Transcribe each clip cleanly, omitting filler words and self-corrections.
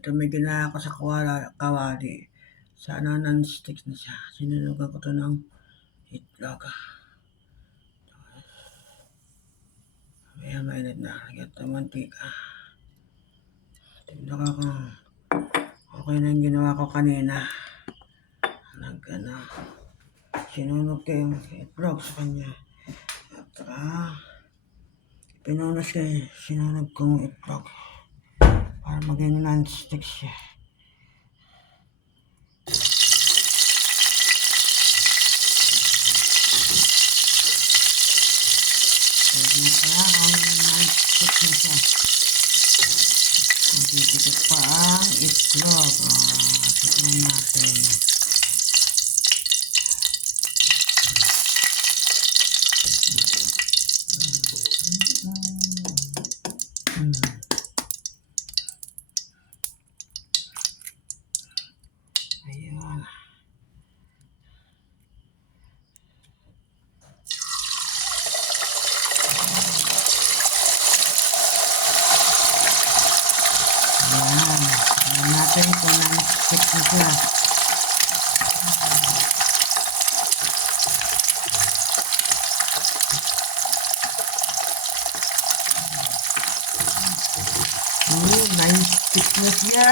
Ito may ginawa ko sa kawali. Sana non-stick na siya. Sinunugan ko to ng itlog. Ayan, mainit na. Lagyan ito ng mantika. Tignan ko kung okay na yung ginawa ko kanina. Sinunog ko yung itlog sa kanya. At saka, pinunas ko yung sinunog kong itlog. Para maging non-stick siya. Pwede kaya kung non-stick na siya. Magtitikit pa ang itlog. Tignan natin. Ayan. Ayan. Ayan natin kung non-stick na siya. Non-stick na siya.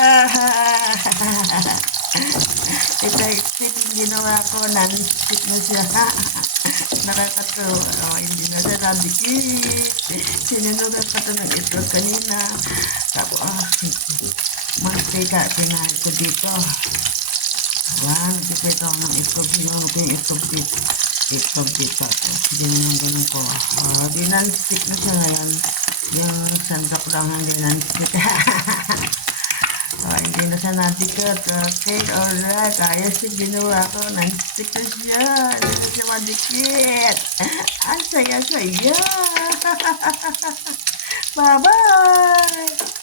Effective yung ginawa ko. Non-stick na siya. Nakakatuwa. Hindi na siya nabikit. Sinunugan ko ito ng itlog kanina. Tapos, mantika. Pinahay ko dito. Ayan. Nagpipita ako ng itlog. Sinunog ko yung itlog dito. Itlog dito. Ganun ko. Di non-stick na siya ngayon. Yung sandok lang hindi non-stick. Hindi na siya natikot. Okay, alright. Ayos yung ginawa ko. Non-stick na siya. Hindi na siya madikit. Ang saya-saya. Bye-bye!